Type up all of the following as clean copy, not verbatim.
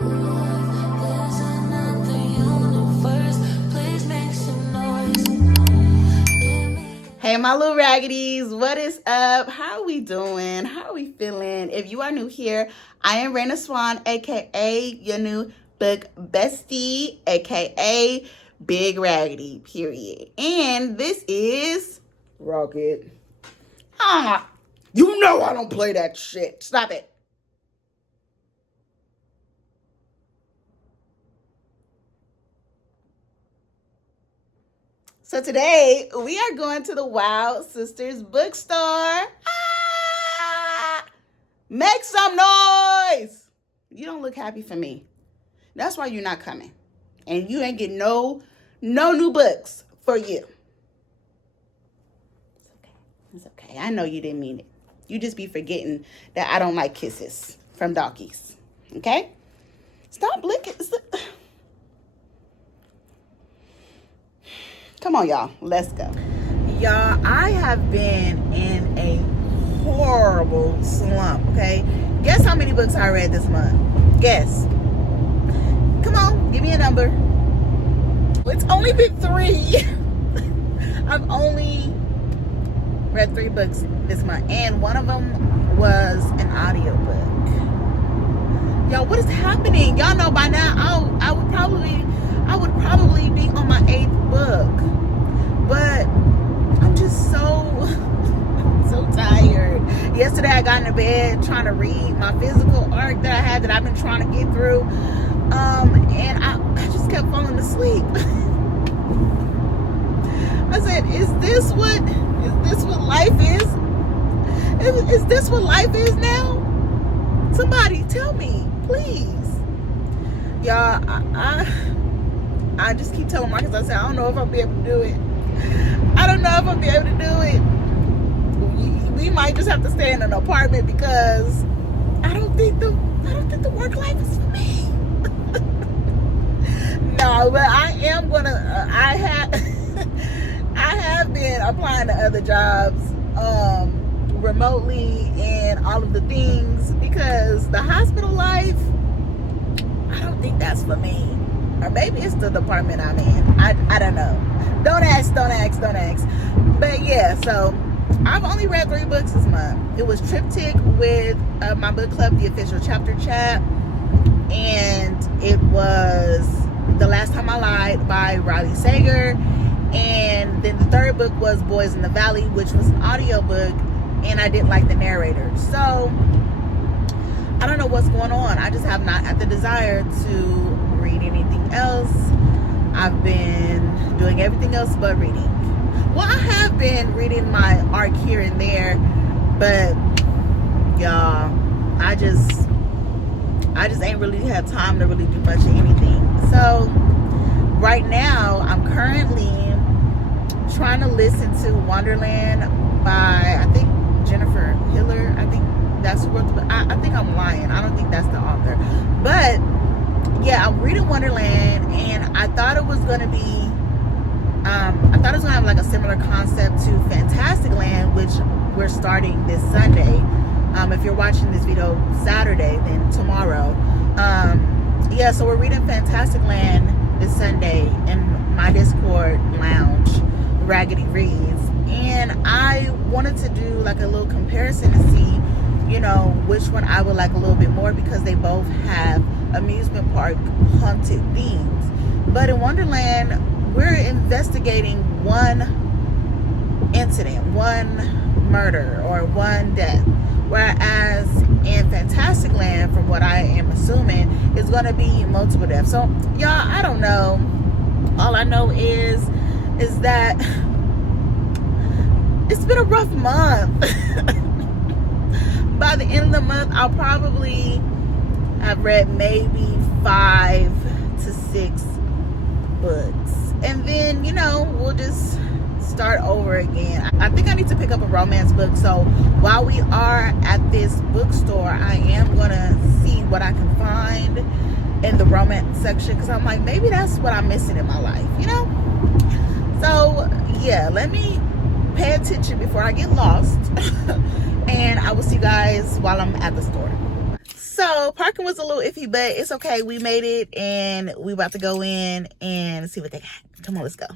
Hey, my little raggities, what is up? How are we doing? How are we feeling? If you are new here, I am Raina Swan, aka your new book bestie, aka Big Raggedy, period. And this is Rocket. You know I don't play that shit. Stop it. So today we are going to the Wild Sisters bookstore. Make some noise. You don't look happy for me. That's why you're not coming. And you ain't getting no new books for you. It's okay. I know you didn't mean it. You just be forgetting that I don't like kisses from donkeys. Okay? Stop blinking. Come on, y'all. Let's go. Y'all, I have been in a horrible slump, okay? Guess how many books I read this month? Guess. Come on, give me a number. It's only been 3. I've only read 3 books this month, and one of them was an audiobook. Y'all, what is happening? Y'all know by now I would probably be on my 8th book. But I'm just so tired. Yesterday I got into bed trying to read my physical arc that I had that I've been trying to get through. And I just kept falling asleep. I said, is this what life is? Is this what life is now? Somebody tell me, please. Y'all, I just keep telling Marcus, I said, I don't know if I'll be able to do it. I don't know if I'll be able to do it. We might just have to stay in an apartment because I don't think the work life is for me. No, but I am gonna. I have been applying to other jobs remotely and all of the things because the hospital life, I don't think that's for me. Or maybe it's the department I'm in. I don't know. Don't ask. But yeah, so I've only read 3 books this month. It was Triptych with my book club, The Official Chapter Chat. And it was The Last Time I Lied by Riley Sager. And then the 3rd book was Boys in the Valley, which was an audiobook. And I didn't like the narrator. So I don't know what's going on. I just have not had the desire to read anything else. I've been doing everything else but reading. Well, I have been reading my arc here and there, but y'all, I just ain't really had time to really do much of anything. So right now I'm currently trying to listen to Wonderland by, I think, Jennifer Hiller. I think that's who wrote the book. I think I'm lying. I don't think that's the author. But yeah, I'm reading Wonderland, and I thought it was gonna be have like a similar concept to Fantastic Land, which we're starting this Sunday. If you're watching this video Saturday, then tomorrow. Yeah, so we're reading Fantastic Land this Sunday in my Discord lounge, Raggedy Reads, and I wanted to do like a little comparison to see, you know, which one I would like a little bit more because they both have amusement park haunted themes. But in Wonderland, we're investigating one incident, one murder, or one death. Whereas in Fantastic Land, from what I am assuming, is going to be multiple deaths. So, y'all, I don't know. All I know is that it's been a rough month. By the end of the month, I'll probably have read maybe 5 to 6 books. And then, you know, we'll just start over again. I think I need to pick up a romance book. So while we are at this bookstore, I am going to see what I can find in the romance section. Because I'm like, maybe that's what I'm missing in my life, you know? So, yeah, let me pay attention before I get lost. And I will see you guys while I'm at the store. So So parking was a little iffy, but it's okay. We made it, and we about to go in and see what they got. Come on, let's go.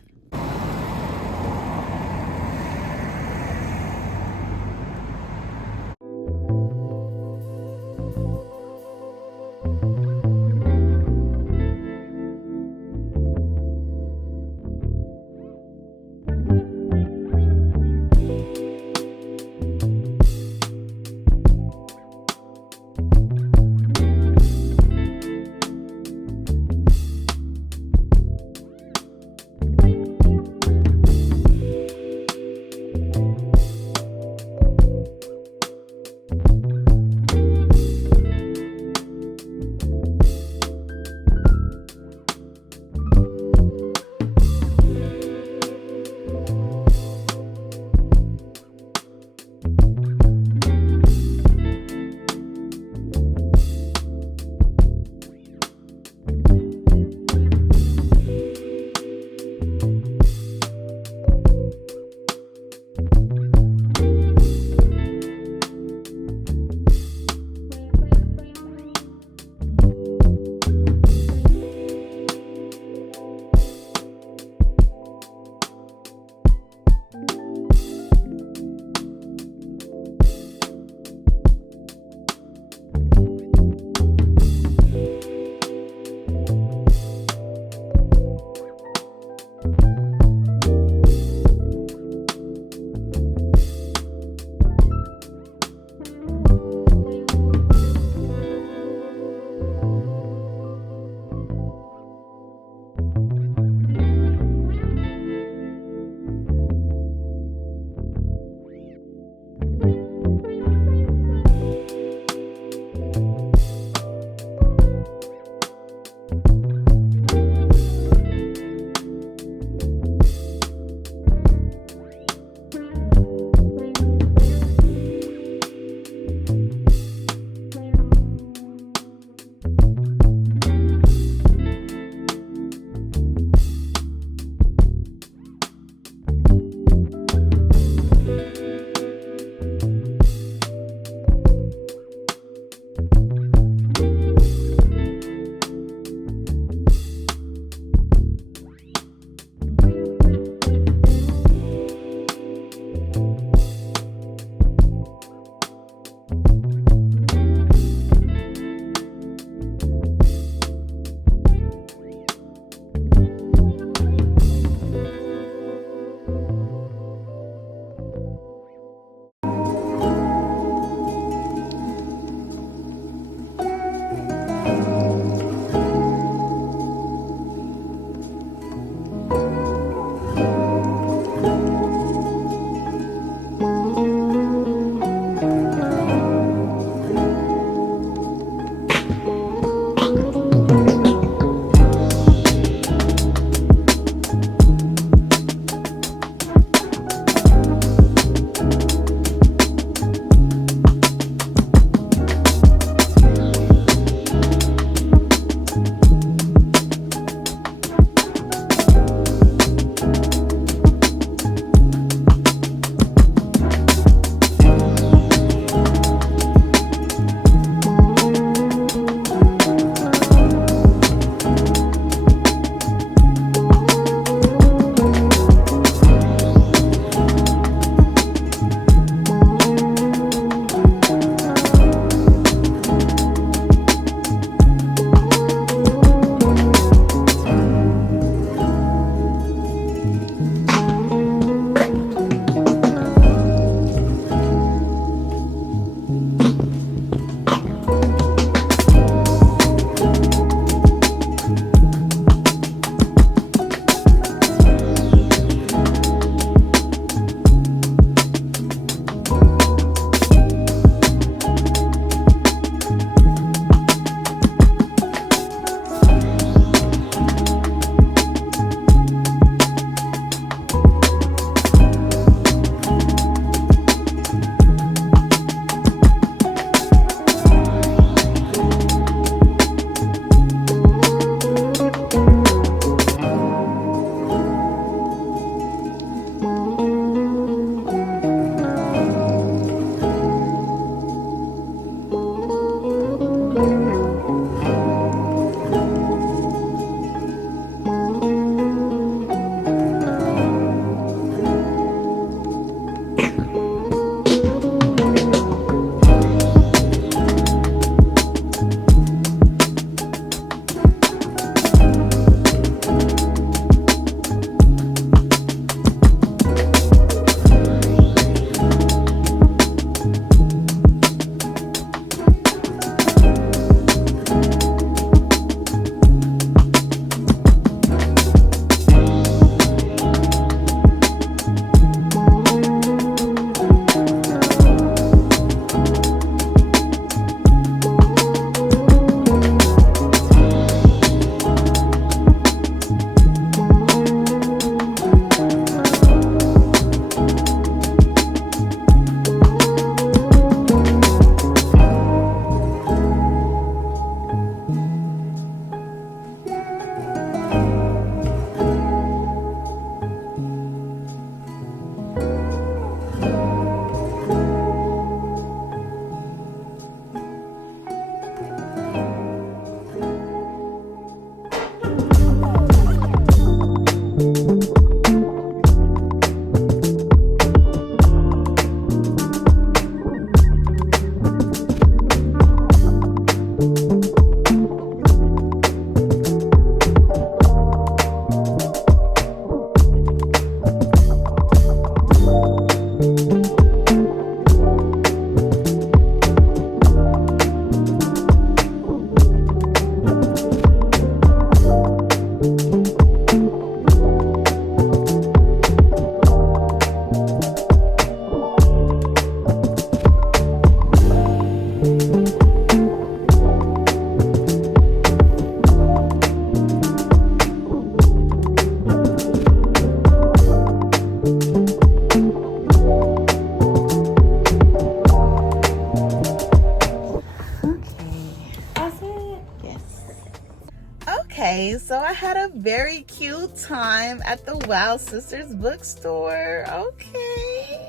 Okay, so I had a very cute time at the Wow Sisters bookstore. Okay.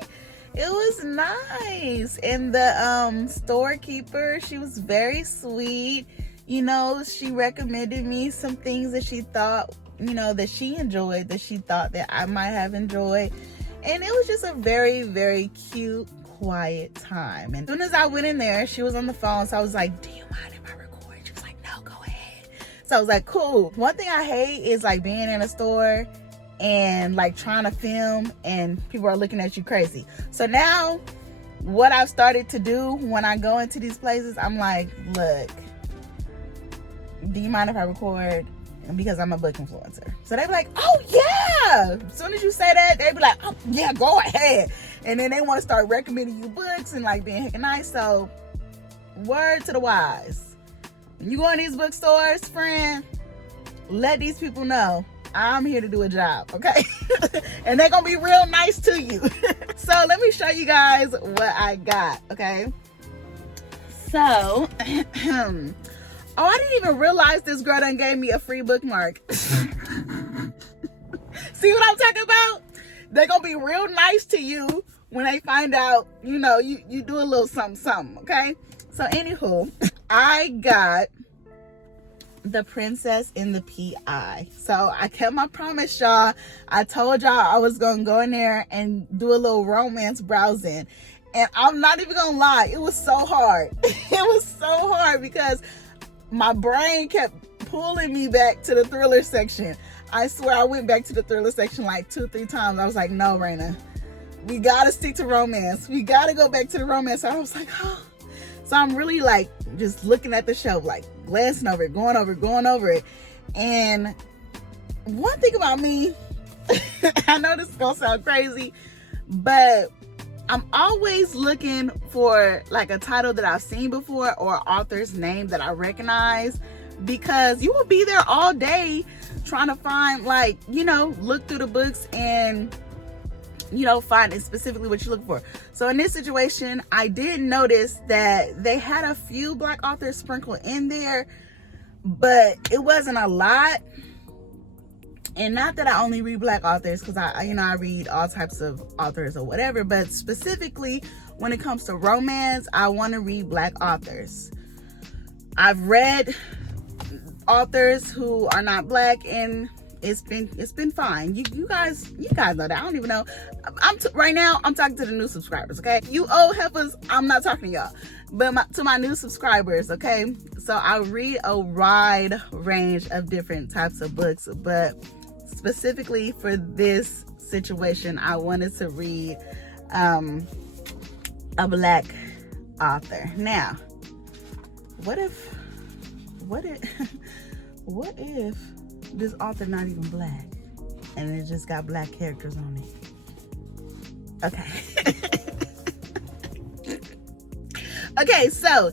It was nice. And the storekeeper, she was very sweet. You know, she recommended me some things that she thought, you know, that she enjoyed, that she thought that I might have enjoyed. And it was just a very, very cute, quiet time. And as soon as I went in there, she was on the phone. So I was like, do you mind if I record? She was like, no, go ahead. So I was like, cool. One thing I hate is like being in a store and like trying to film and people are looking at you crazy. So now what I've started to do when I go into these places, I'm like, look, do you mind if I record? Because I'm a book influencer. So they be like, oh yeah. As soon as you say that, they be like, oh yeah, go ahead. And then they want to start recommending you books and like being heckin' nice. So word to the wise. When you go in these bookstores, friend, let these people know I'm here to do a job, okay? And they're gonna be real nice to you. So let me show you guys what I got, okay? So, oh, I didn't even realize this girl done gave me a free bookmark. See what I'm talking about? They're gonna be real nice to you when they find out, you know, you do a little something, okay? So anywho, I got The Princess and the P.I. So I kept my promise, y'all. I told y'all I was gonna go in there and do a little romance browsing. And I'm not even gonna lie, it was so hard. It was so hard because my brain kept pulling me back to the thriller section. I swear I went back to the thriller section like 2-3 times. I was like, no, Raina, we gotta stick to romance. We gotta go back to the romance. So I was like, oh. So I'm really like just looking at the shelf, like glancing over it, going over it. And one thing about me, I know this is gonna sound crazy, but I'm always looking for like a title that I've seen before or author's name that I recognize, because you will be there all day trying to find, like, you know, look through the books and, you know, find specifically what you look for. So in this situation, I did notice that they had a few Black authors sprinkled in there, but it wasn't a lot. And not that I only read Black authors, because I read all types of authors or whatever, but specifically when it comes to romance, I want to read Black authors. I've read authors who are not Black, and it's been fine. You guys know that. I don't even know. Right now I'm talking to the new subscribers, okay? You old heifers, I'm not talking to y'all, but to my new subscribers, okay? So I read a wide range of different types of books, but specifically for this situation, I wanted to read a Black author. Now, what if this author not even Black and it just got Black characters on it? Okay. Okay, so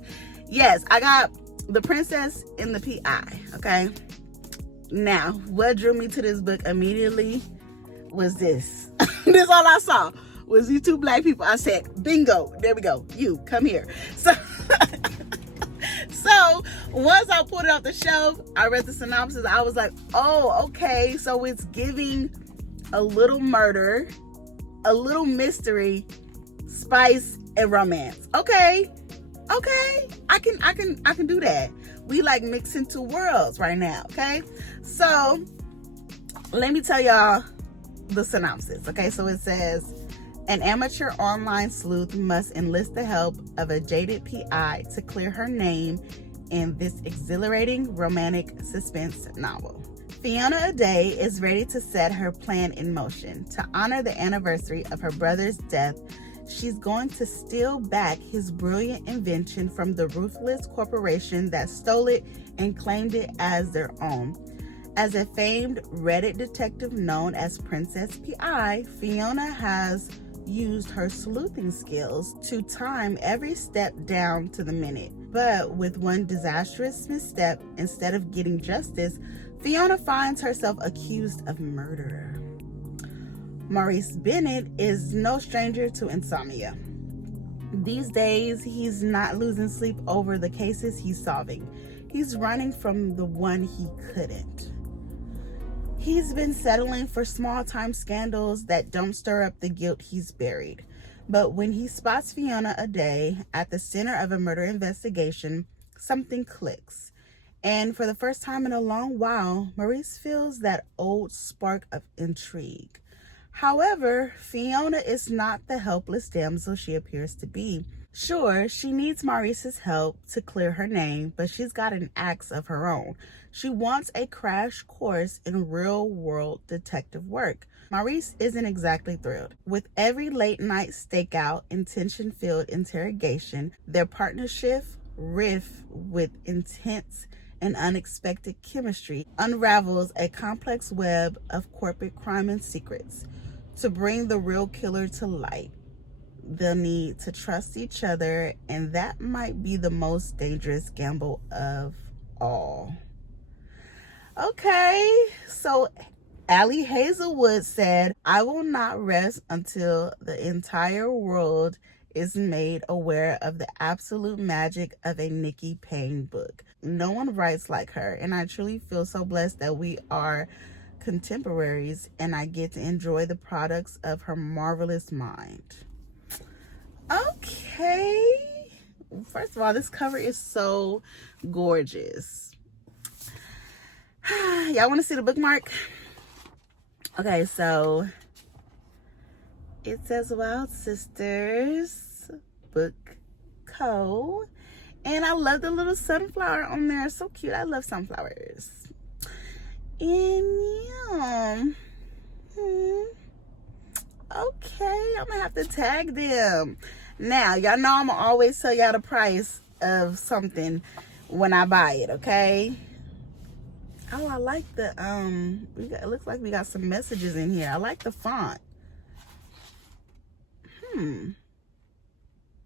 yes, I got The Princess and the P.I. Okay. Now, what drew me to this book immediately was this. This all I saw was these two Black people. I said, bingo, there we go. You, come here. So once I pulled it off the shelf, I read the synopsis. I was like, oh, okay. So it's giving a little murder, a little mystery, spice, and romance. Okay. I can do that. We like mixing two worlds right now, okay? So let me tell y'all the synopsis, okay? So it says, an amateur online sleuth must enlist the help of a jaded PI to clear her name in this exhilarating romantic suspense novel. Fiona O'Day is ready to set her plan in motion. To honor the anniversary of her brother's death, she's going to steal back his brilliant invention from the ruthless corporation that stole it and claimed it as their own. As a famed Reddit detective known as Princess P.I., Fiona has used her sleuthing skills to time every step down to the minute. But with one disastrous misstep, instead of getting justice, Fiona finds herself accused of murder. Maurice Bennett is no stranger to insomnia. These days, he's not losing sleep over the cases he's solving. He's running from the one he couldn't. He's been settling for small-time scandals that don't stir up the guilt he's buried. But when he spots Fiona O'Day at the center of a murder investigation, something clicks. And for the first time in a long while, Maurice feels that old spark of intrigue. However, Fiona is not the helpless damsel she appears to be. Sure, she needs Maurice's help to clear her name, but she's got an axe of her own. She wants a crash course in real-world detective work. Maurice isn't exactly thrilled. With every late-night stakeout and tension-filled interrogation, their partnership riff with intense and unexpected chemistry unravels a complex web of corporate crime and secrets. To bring the real killer to light, they'll need to trust each other, and that might be the most dangerous gamble of all. Okay, so Allie Hazelwood said, "I will not rest until the entire world is made aware of the absolute magic of a Nikki Payne book. No one writes like her, and I truly feel so blessed that we are contemporaries and I get to enjoy the products of her marvelous mind." Okay. First of all, this cover is so gorgeous. Y'all want to see the bookmark? Okay, so it says Wild Sisters Book Co. And I love the little sunflower on there. So cute. I love sunflowers. And yeah. Okay, I'm gonna have to tag them. Now, y'all know I'm gonna always tell y'all the price of something when I buy it, okay? Oh, I like the it looks like we got some messages in here. I like the font. I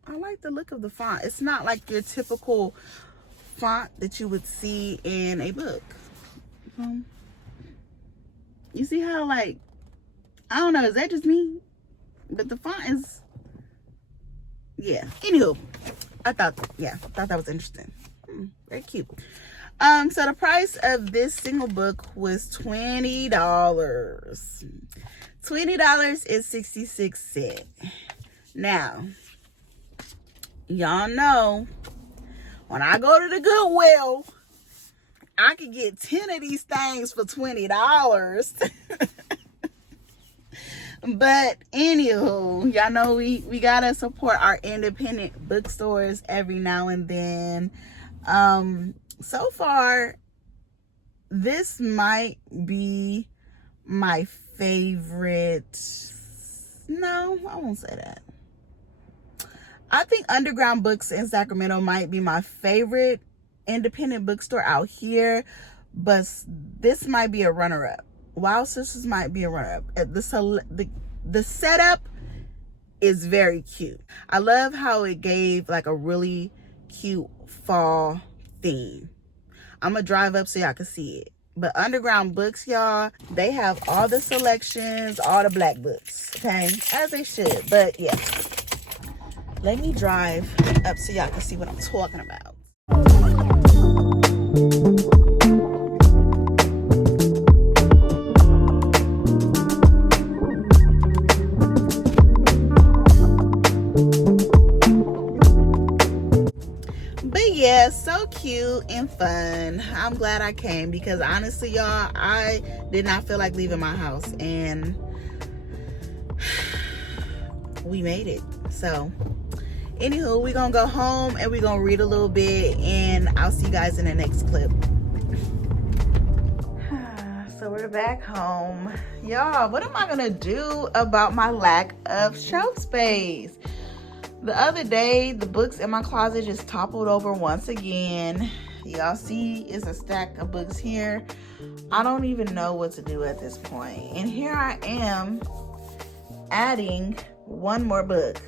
like the look of the font. It's not like your typical font that you would see in a book. You see how, like, I don't know, is that just me? But the font is, yeah. Anywho, I thought that was interesting. Very cute. So the price of this single book was $20. $20 is 66 cents. Now, y'all know, when I go to the Goodwill, I could get 10 of these things for $20. But anywho, y'all know we gotta support our independent bookstores every now and then. So far, this might be my favorite. No, I won't say that. I think Underground Books in Sacramento might be my favorite independent bookstore out here, but this might be a runner-up. Wild Sisters might be a runner-up. The setup is very cute. I love how it gave like a really cute fall theme. I'm gonna drive up so y'all can see it. But Underground Books, y'all, they have all the selections, all the black books, okay? As they should. But yeah, let me drive up so y'all can see what I'm talking about. But yeah, so cute and fun. I'm glad I came because honestly, y'all, I did not feel like leaving my house, and we made it. So anywho, we're gonna go home and we're gonna read a little bit, and I'll see you guys in the next clip. So we're back home. Y'all, what am I gonna do about my lack of shelf space? The other day, the books in my closet just toppled over once again. Y'all see, it's a stack of books here. I don't even know what to do at this point. And here I am adding one more book.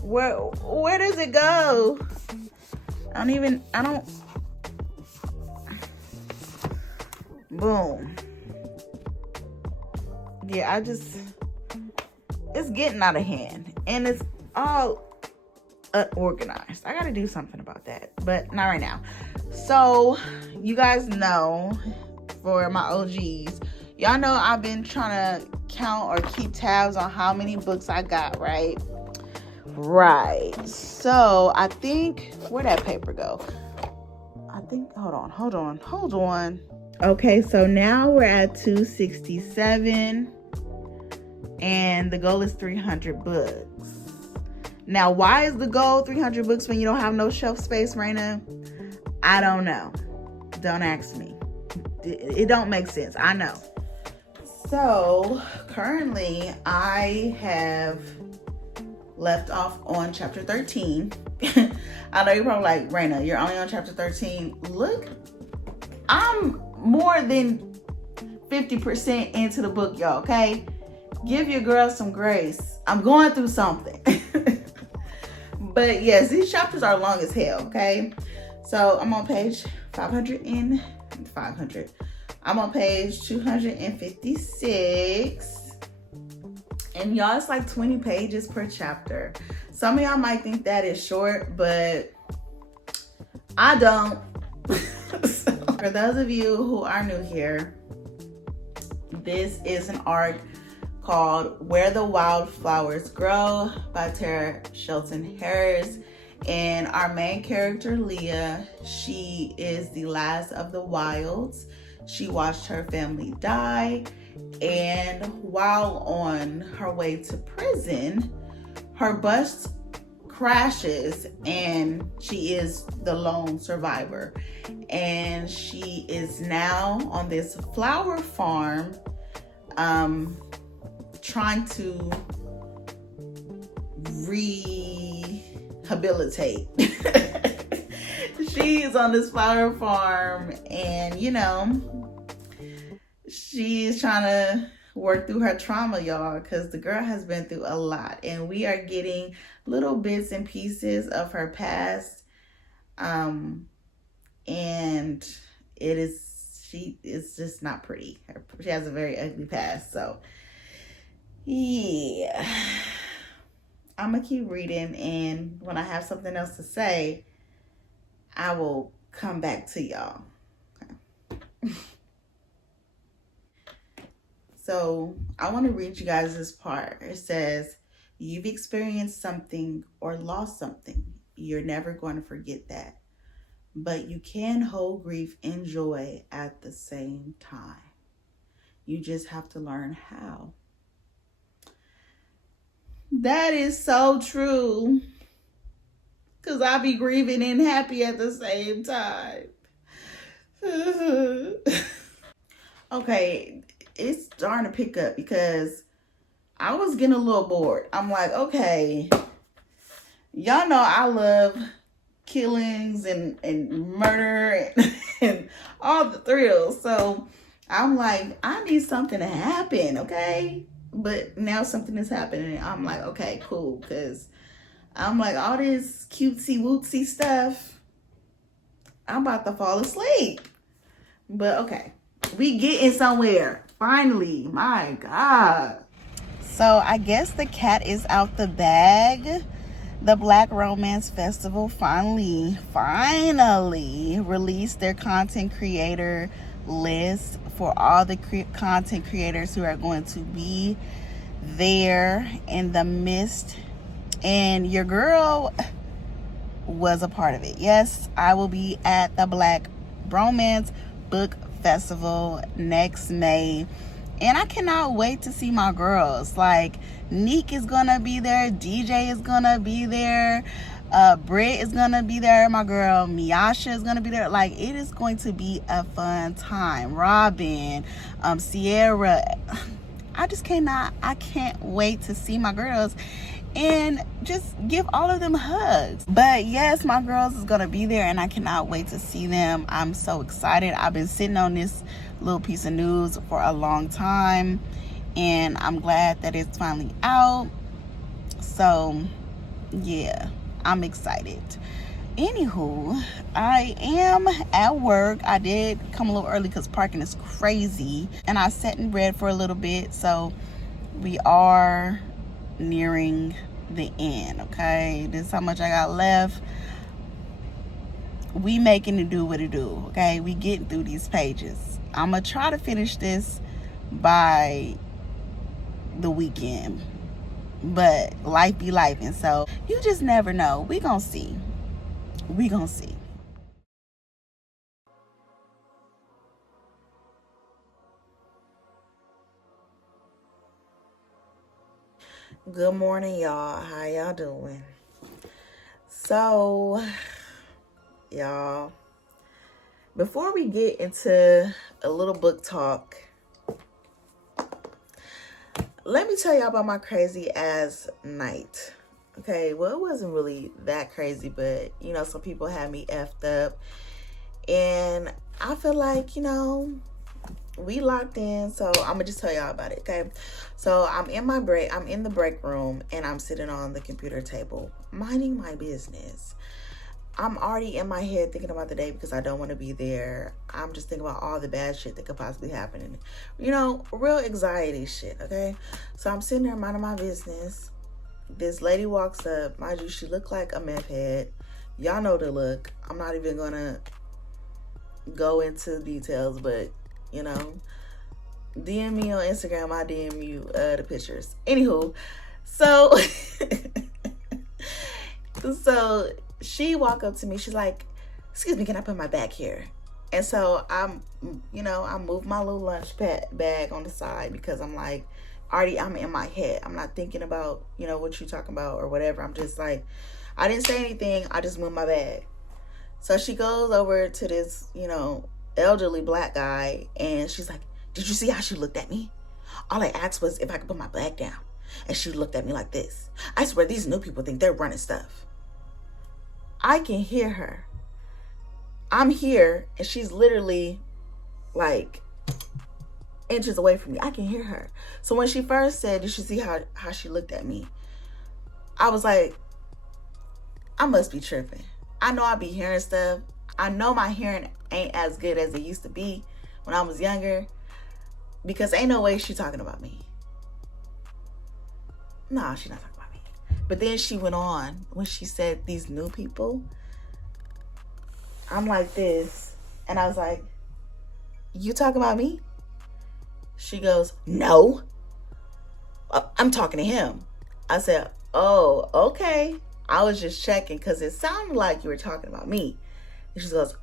Where does it go? Boom. Yeah, it's getting out of hand. And it's all unorganized. I gotta do something about that, but not right now. So you guys know, for my OGs, y'all know I've been trying to count or keep tabs on how many books I got, right? So I think, where'd that paper go? I think, hold on. Okay, so now we're at 267, and the goal is 300 books. Now, why is the goal 300 books when you don't have no shelf space, Raina? I don't know. Don't ask me. It don't make sense. I know. So currently I have left off on chapter 13. I know you're probably like, Raina, you're only on chapter 13. Look, I'm more than 50% into the book, y'all, okay? Give your girl some grace. I'm going through something. But yes, these chapters are long as hell, okay? So I'm on page 500. I'm on page 256. And y'all, it's like 20 pages per chapter. Some of y'all might think that is short, but I don't. So, for those of you who are new here, this is an arc called Where the Wildflowers Grow by Tara Shelton Harris. And our main character, Leah, she is the last of the Wilds. She watched her family die, and while on her way to prison, her bus crashes and she is the lone survivor. And she is now on this flower farm, trying to rehabilitate. She's on this flower farm, and you know, she's trying to work through her trauma, y'all, because the girl has been through a lot, and we are getting little bits and pieces of her past, and she is just not pretty. She has a very ugly past. So yeah, I'm gonna keep reading, and when I have something else to say, I will come back to y'all. Okay. So I want to read you guys this part. It says, you've experienced something or lost something. You're never going to forget that. But you can hold grief and joy at the same time. You just have to learn how. That is so true. Because I be grieving and happy at the same time. Okay, it's starting to pick up because I was getting a little bored. I'm like, okay, y'all know I love killings and murder and all the thrills. So I'm like, I need something to happen, okay? But now something is happening. I'm like, okay, cool. Because I'm like, all this cutesy wootsy stuff, I'm about to fall asleep. But okay, we getting somewhere. Finally, my God. So I guess the cat is out the bag. The Black Romance Festival finally released their content creator list for all the content creators who are going to be there in the midst. And your girl was a part of it. Yes, I will be at the Black Romance Book Festival next May. And I cannot wait to see my girls. Like, Neek is gonna be there, DJ is gonna be there, Britt is gonna be there, my girl Miasha is gonna be there. Like, it is going to be a fun time. Robin, Sierra, I can't wait to see my girls and just give all of them hugs. But yes, my girls is gonna be there, and I cannot wait to see them. I'm so excited. I've been sitting on this little piece of news for a long time, and I'm glad that it's finally out. So yeah, I'm excited. Anywho, I am at work. I did come a little early because parking is crazy, and I sat and read for a little bit. So we are nearing the end. Okay, this is how much I got left. we making it do what it do, okay? We getting through these pages. I'm gonna try to finish this by the weekend, but life be life, and so you just never know. We gonna see. Good morning, y'all. How y'all doing? So, y'all, before we get into a little book talk, let me tell y'all about my crazy ass night. Okay, well, it wasn't really that crazy, but you know, some people had me effed up, and I feel like, you know, we locked in, so I'm gonna just tell y'all about it. Okay, so I'm in the break room, and I'm sitting on the computer table minding my business. I'm already in my head thinking about the day because I don't want to be there. I'm just thinking about all the bad shit that could possibly happen, and you know, real anxiety shit. Okay, so I'm sitting there minding my business. This lady walks up. Mind you, she looked like a meth head. Y'all know the look. I'm not even gonna go into details, but you know, DM me on Instagram. I DM you the pictures. Anywho, so so she walked up to me. She's like, "Excuse me, can I put my bag here?" And so I moved my little lunch bag on the side because I'm like, already I'm in my head. I'm not thinking about, you know, what you talking about or whatever. I'm just like, I didn't say anything. I just moved my bag. So she goes over to this, you know, elderly black guy, and she's like, "Did you see how she looked at me? All I asked was if I could put my bag down, and she looked at me like this. I swear these new people think they're running stuff." I can hear her. I'm here, and she's literally like inches away from me. I can hear her. So when she first said, "Did you see how she looked at me?" I was like, I must be tripping. I know I be hearing stuff. I know my hearing ain't as good as it used to be when I was younger, because ain't no way she talking about me. Nah, she's not talking about me. But then she went on when she said these new people. I'm like this, and I was like, "You talking about me?" She goes, "No, I'm talking to him." I said, "Oh, okay. I was just checking because it sounded like you were talking about me." And she goes,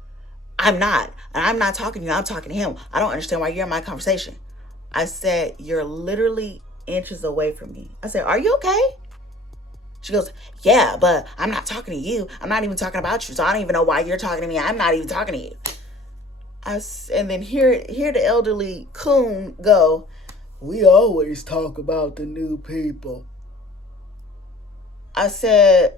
"I'm not. And I'm not talking to you. I'm talking to him. I don't understand why you're in my conversation." I said, "You're literally inches away from me." I said, "Are you okay?" She goes, "Yeah, but I'm not talking to you. I'm not even talking about you. So I don't even know why you're talking to me. I'm not even talking to you." And then hear the elderly coon go, "We always talk about the new people." I said,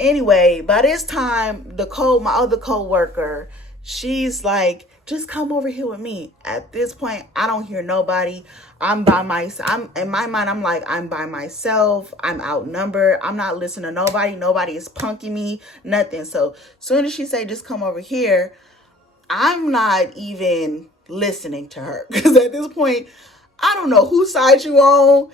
anyway, by this time, my other co-worker, she's like, "Just come over here with me." At this point, I don't hear nobody. I'm by myself. In my mind, I'm like, I'm by myself. I'm outnumbered. I'm not listening to nobody. Nobody is punking me, nothing. So soon as she say, "Just come over here," I'm not even listening to her. Because at this point, I don't know whose side you on,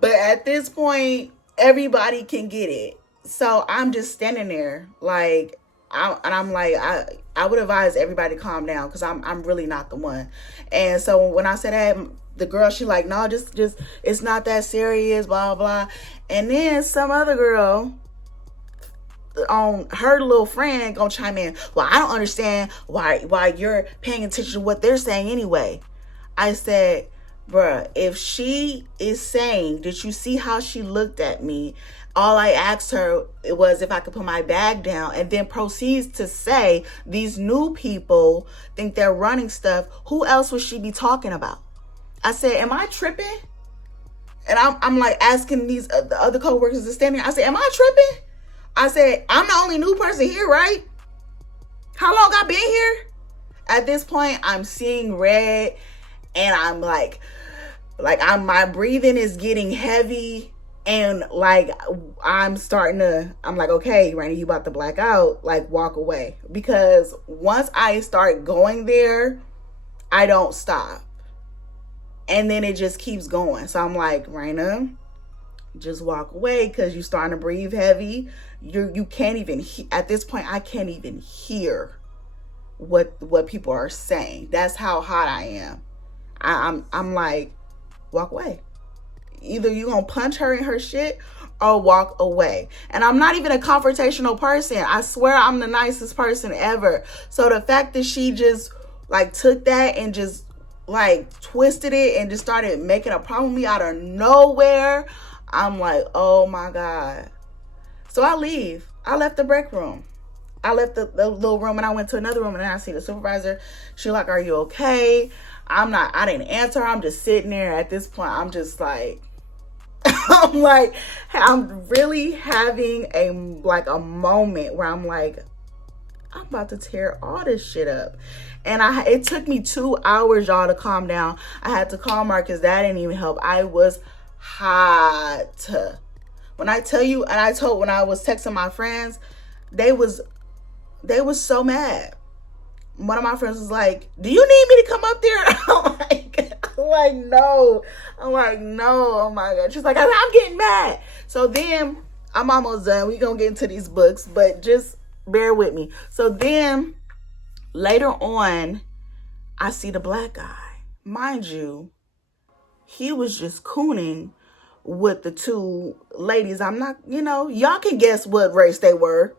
but at this point, everybody can get it. So I'm just standing there like, I would advise everybody to calm down because I'm really not the one. And so when I said that, the girl, she like, "No, just it's not that serious, blah blah." And then some other girl on her little friend gonna chime in, "Well, I don't understand why you're paying attention to what they're saying anyway." I said, "Bruh, if she is saying, 'Did you see how she looked at me?' All I asked her was if I could put my bag down," and then proceeds to say these new people think they're running stuff. Who else would she be talking about? I said, "Am I tripping?" And I'm like asking the other coworkers that stand there. I said, "Am I tripping?" I said, "I'm the only new person here, right? How long I been here?" At this point, I'm seeing red, and I'm like my breathing is getting heavy, and like I'm like, "Okay, Randy, you about to black out, like walk away." Because once I start going there, I don't stop. And then it just keeps going. So I'm like, "Raina, Just walk away because you're starting to breathe heavy. You can't even at this point. I can't even hear what people are saying. That's how hot I am. I'm like, walk away. Either you gonna punch her in her shit or walk away. And I'm not even a confrontational person. I swear I'm the nicest person ever. So the fact that she just like took that and just like twisted it and just started making a problem with me out of nowhere, I'm like, oh my God. So I leave. I left the break room. I left the little room and I went to another room, and then I see the supervisor. She like, are you okay? I didn't answer her. I'm just sitting there. At this point, I'm just like, I'm like, I'm really having a moment where I'm like, I'm about to tear all this shit up. And it took me 2 hours, y'all, to calm down. I had to call Marcus. That didn't even help. I was hot. When I tell you, and when I was texting my friends, they was so mad. One of my friends was like, do you need me to come up there? I'm like, no. Oh my God. She's like, I'm getting mad. So then I'm almost done. We're going to get into these books, but just bear with me. So then later on, I see the black guy. Mind you, he was just cooning with the 2 ladies. I'm not, y'all can guess what race they were.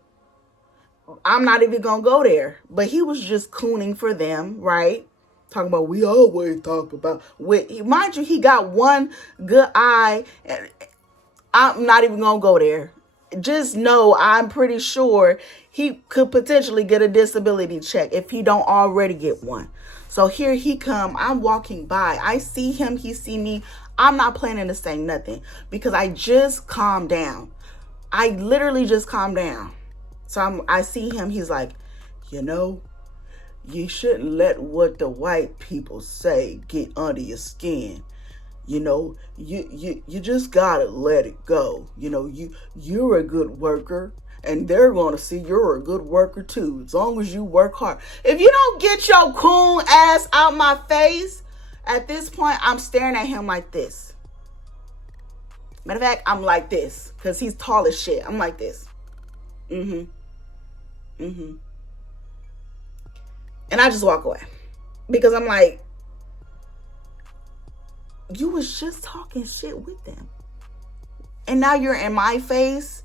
I'm not even gonna go there. But he was just cooning for them, right? Talking about, we always talk about. Mind you, he got one good eye. And I'm not even gonna go there. Just know, I'm pretty sure he could potentially get a disability check if he don't already get one. So here he come. I'm walking by. I see him. He see me. I'm not planning to say nothing because I just calmed down. I literally just calmed down. So I see him. He's like, you shouldn't let what the white people say get under your skin. You just gotta let it go. You're a good worker, and they're gonna see you're a good worker too, as long as you work hard. If you don't get your coon ass out my face, at this point, I'm staring at him like this. Matter of fact, I'm like this, because he's tall as shit. I'm like this. And I just walk away because I'm like, you was just talking shit with them, and now you're in my face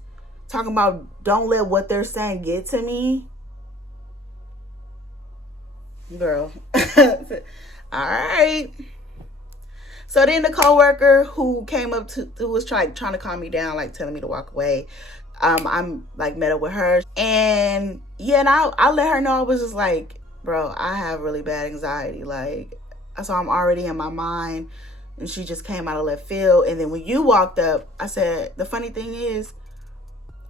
talking about don't let what they're saying get to me, girl. All right. So then the coworker who came up who was trying to calm me down, like telling me to walk away, I'm like met up with her, and and I let her know. I was just like, bro, I have really bad anxiety, like, so I'm already in my mind. And she just came out of left field. And then when you walked up, I said, the funny thing is,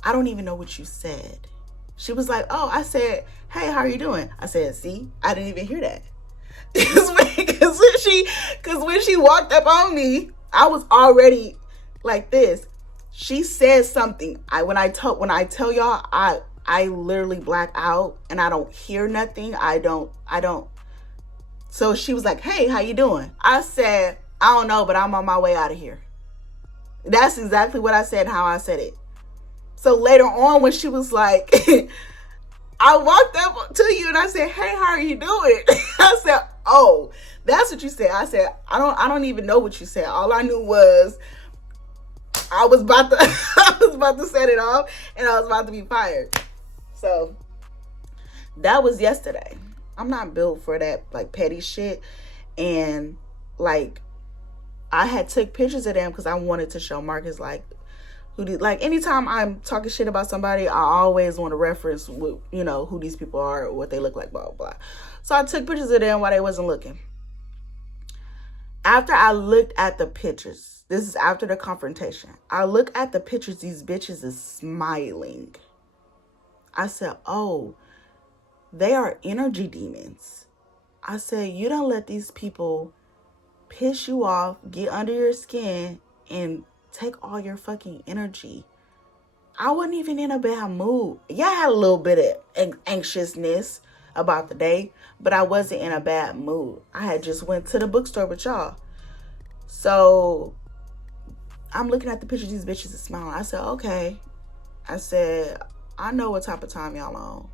I don't even know what you said. She was like, oh, I said, hey, how are you doing? I said, see, I didn't even hear that. Because when she walked up on me, I was already like this. She said something. When I tell y'all, I literally black out and I don't hear nothing. I don't. So she was like, hey, how you doing? I said, I don't know, but I'm on my way out of here. That's exactly what I said, how I said it. So later on, when she was like, I walked up to you and I said, hey, how are you doing? I said, oh, that's what you said. I said, I don't even know what you said. All I knew was I was about to set it off and I was about to be fired. So that was yesterday. I'm not built for that like petty shit. And like, I had took pictures of them because I wanted to show Marcus, like, anytime I'm talking shit about somebody, I always want to reference who these people are or what they look like, blah, blah, blah. So I took pictures of them while they wasn't looking. After I looked at the pictures, this is after the confrontation, I look at the pictures, these bitches is smiling. I said, oh, they are energy demons. I said, you don't let these people piss you off, get under your skin, and take all your fucking energy. I wasn't even in a bad mood. Yeah, I had a little bit of anxiousness about the day, but I wasn't in a bad mood. I had just went to the bookstore with y'all. So I'm looking at the pictures of these bitches and smiling. I said, okay. I said, I know what type of time y'all on.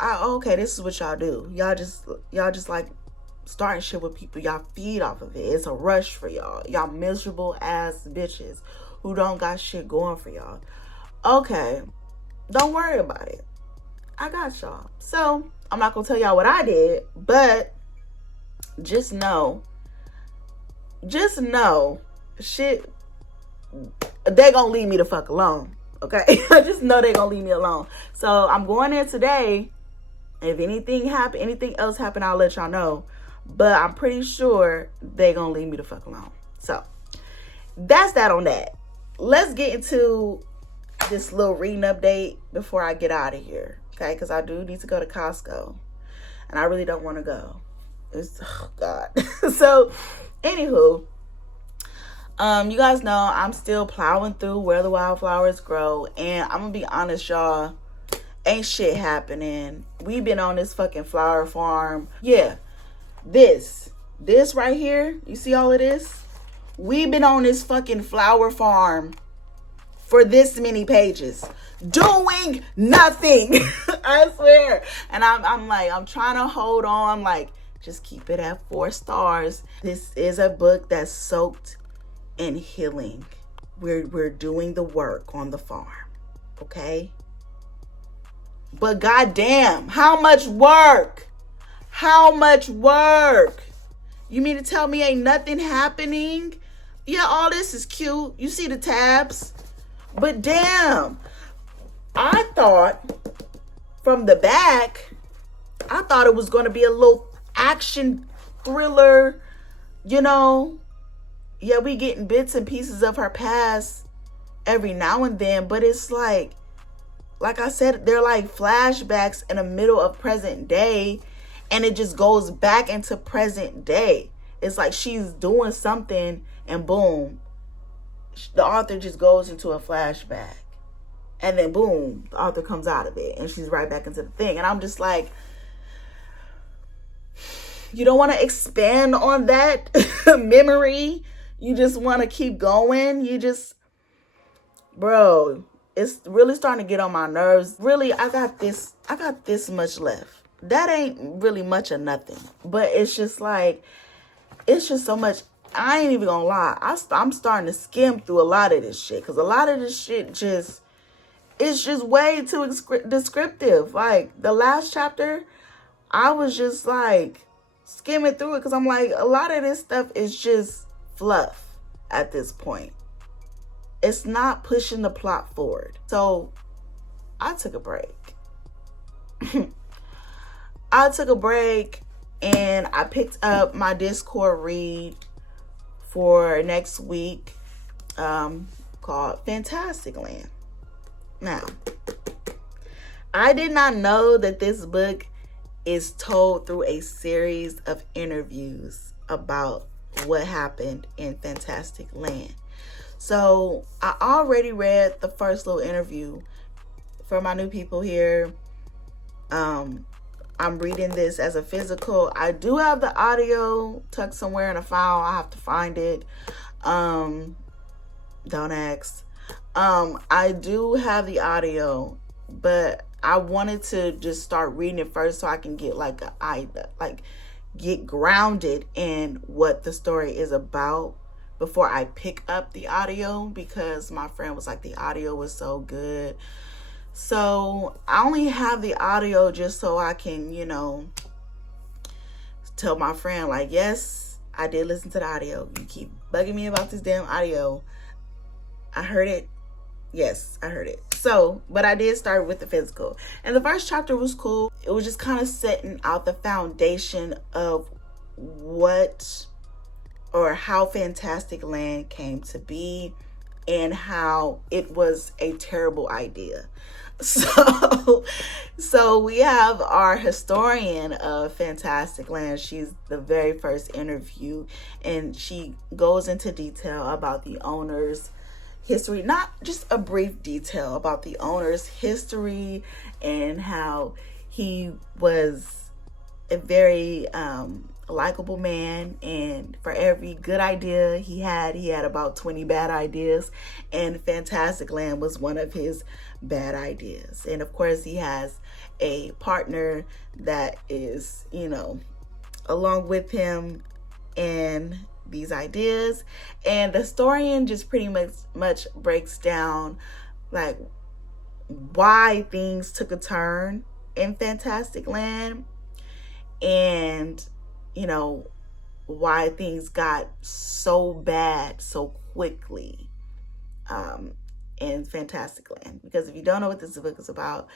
Okay, this is what y'all do. Y'all just like starting shit with people. Y'all feed off of it. It's a rush for y'all. Y'all miserable ass bitches who don't got shit going for y'all. Okay, don't worry about it. I got y'all. So I'm not gonna tell y'all what I did, but just know, shit, they gonna leave me the fuck alone. Okay, just know they gonna leave me alone. So I'm going in today. If anything else happen, I'll let y'all know. But I'm pretty sure they gonna leave me the fuck alone. So that's that on that. Let's get into this little reading update before I get out of here. Okay, because I do need to go to Costco. And I really don't want to go. Oh God. So, anywho, you guys know I'm still plowing through Where the Wildflowers Grow. And I'm going to be honest, y'all. Ain't shit happening. We've been on this fucking flower farm. Yeah. This right here. You see all of this? We've been on this fucking flower farm for this many pages. Doing nothing. I swear. And I'm trying to hold on. Like, just keep it at 4 stars. This is a book that's soaked in healing. We're doing the work on the farm. Okay? But goddamn, how much work? How much work? You mean to tell me ain't nothing happening? Yeah, all this is cute. You see the tabs? But damn, I thought from the back, I thought it was going to be a little action thriller, you know. Yeah, we getting bits and pieces of her past every now and then, but it's like I said, they're like flashbacks in the middle of present day, and it just goes back into present day. It's like she's doing something and boom, the author just goes into a flashback. And then boom, the author comes out of it and she's right back into the thing. And I'm just like, you don't want to expand on that memory. You just want to keep going. Bro, it's really starting to get on my nerves. Really, I got this much left. That ain't really much of nothing. But it's just like, it's just so much. I ain't even gonna lie. I'm starting to skim through a lot of this shit. Because a lot of this shit it's just way too descriptive. Like, the last chapter, I was just like skimming through it. Because I'm like, a lot of this stuff is just fluff at this point. It's not pushing the plot forward. So I took a break. And I picked up my Discord read for next week called Fantastic Land. Now, I did not know that this book is told through a series of interviews about what happened in Fantastic Land. So I already read the first little interview. For my new people here, I'm reading this as a physical. I do have the audio tucked somewhere in a file. I have to find it. Don't ask. I do have the audio, but I wanted to just start reading it first so I can get get grounded in what the story is about before I pick up the audio, because my friend was like, the audio was so good. So I only have the audio just so I can, tell my friend, like, yes, I did listen to the audio. You keep bugging me about this damn audio. I heard it. Yes, I heard it. So, but I did start with the physical. And the first chapter was cool. It was just kind of setting out the foundation of how Fantastic Land came to be and how it was a terrible idea. So we have our historian of Fantastic Land. She's the very first interview, and she goes into detail about the owner's history, not just a brief detail about the owner's history and how he was a very likable man, and for every good idea he had about 20 bad ideas, and Fantastic Land was one of his bad ideas. And of course he has a partner that is, you know, along with him in these ideas. And the historian just pretty much breaks down like why things took a turn in Fantastic Land, and you know, why things got so bad so quickly in Fantastic Land. Because if you don't know what this book is about,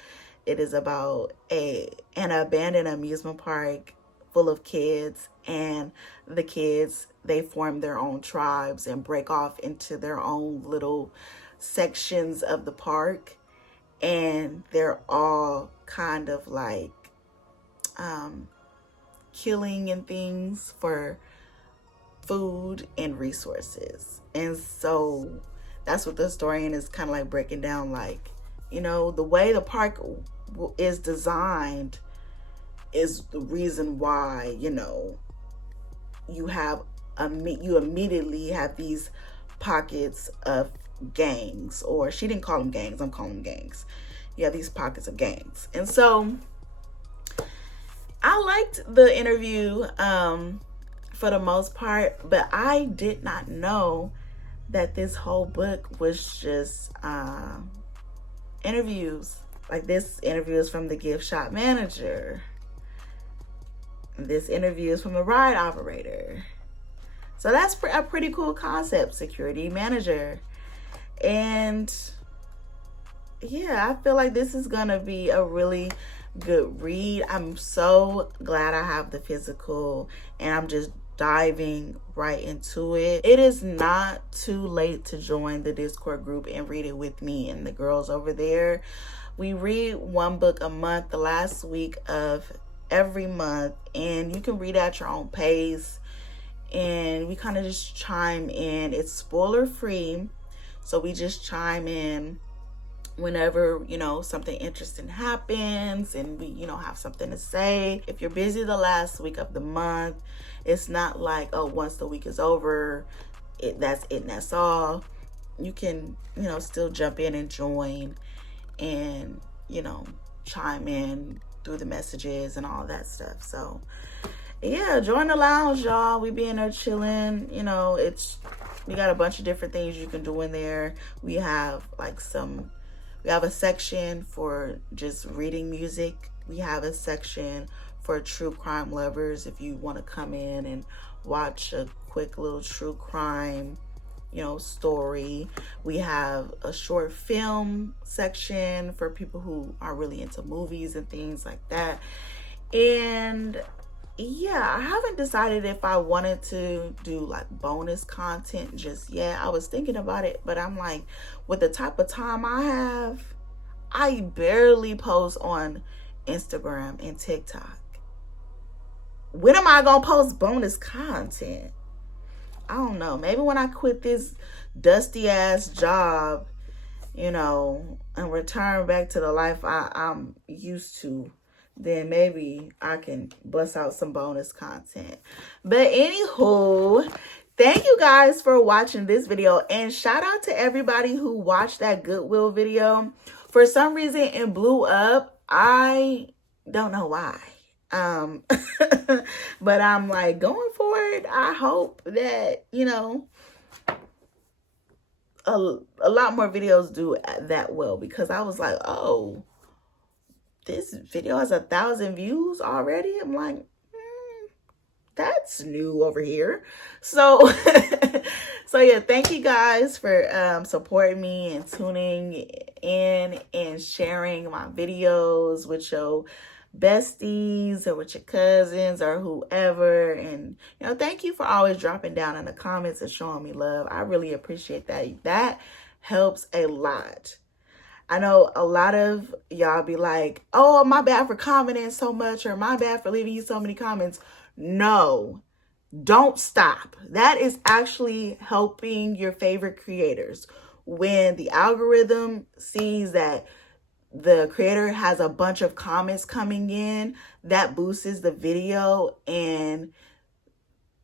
it is about an abandoned amusement park full of kids, and the kids, they form their own tribes and break off into their own little sections of the park, and they're all kind of like killing and things for food and resources. And so that's what the historian is kind of like breaking down, like, you know, the way the park is designed is the reason why, you know, you immediately have these pockets of gangs. Or she didn't call them gangs, I'm calling them gangs. You have these pockets of gangs. And so I liked the interview for the most part, but I did not know that this whole book was just interviews. Like, this interview is from the gift shop manager. This interview is from a ride operator. So that's a pretty cool concept, security manager. And yeah, I feel like this is gonna be a really good read. I'm so glad I have the physical, and I'm just diving right into it. It is not too late to join the Discord group and read it with me and the girls over there. We read one book a month, the last week of every month, and you can read at your own pace, and we kind of just chime in. It's spoiler free, so we just chime in whenever, you know, something interesting happens and we, you know, have something to say. If you're busy the last week of the month, it's not like, oh, once the week is over, that's it and that's all. You can, you know, still jump in and join and, you know, chime in through the messages and all that stuff. So yeah, join the lounge, y'all. We be in there chilling. You know, we got a bunch of different things you can do in there. We have like we have a section for just reading music. We have a section for true crime lovers, if you want to come in and watch a quick little true crime, you know, story. We have a short film section for people who are really into movies and things like that. And yeah, I haven't decided if I wanted to do like bonus content just yet. I was thinking about it, but I'm like, with the type of time I have, I barely post on Instagram and TikTok. When am I gonna post bonus content? I don't know. Maybe when I quit this dusty ass job, you know, and return back to the life I'm used to, then maybe I can bust out some bonus content. But anywho, thank you guys for watching this video, and shout out to everybody who watched that Goodwill video. For some reason it blew up. I don't know why. But I'm like, going forward, I hope that, you know, a lot more videos do that well, because I was like, oh, this video has 1,000 views already. I'm like, that's new over here. So so yeah, thank you guys for supporting me and tuning in and sharing my videos with your besties or with your cousins or whoever. And you know, thank you for always dropping down in the comments and showing me love. I really appreciate that. That helps a lot. I know a lot of y'all be like, oh, my bad for commenting so much, or my bad for leaving you so many comments. No, don't stop. That is actually helping your favorite creators. When the algorithm sees that the creator has a bunch of comments coming in, that boosts the video, and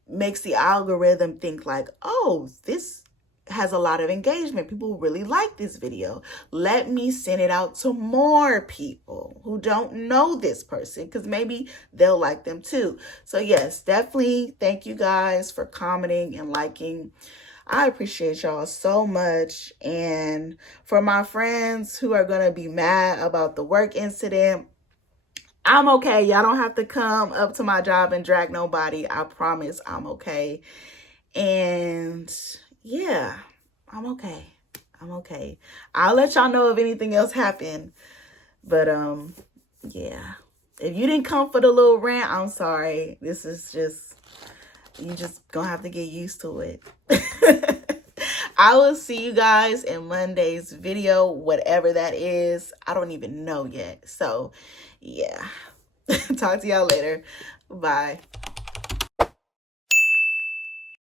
makes the algorithm think like, oh, this has a lot of engagement. People really like this video. Let me send it out to more people who don't know this person, because maybe they'll like them too. So yes, definitely thank you guys for commenting and liking. I appreciate y'all so much. And for my friends who are going to be mad about the work incident, I'm okay. Y'all don't have to come up to my job and drag nobody. I promise I'm okay. And yeah, I'm okay. I'm okay. I'll let y'all know if anything else happened. But yeah. If you didn't come for the little rant, I'm sorry. This is just, you just gonna have to get used to it. I will see you guys in Monday's video, whatever that is. I don't even know yet. So yeah. Talk to y'all later. Bye.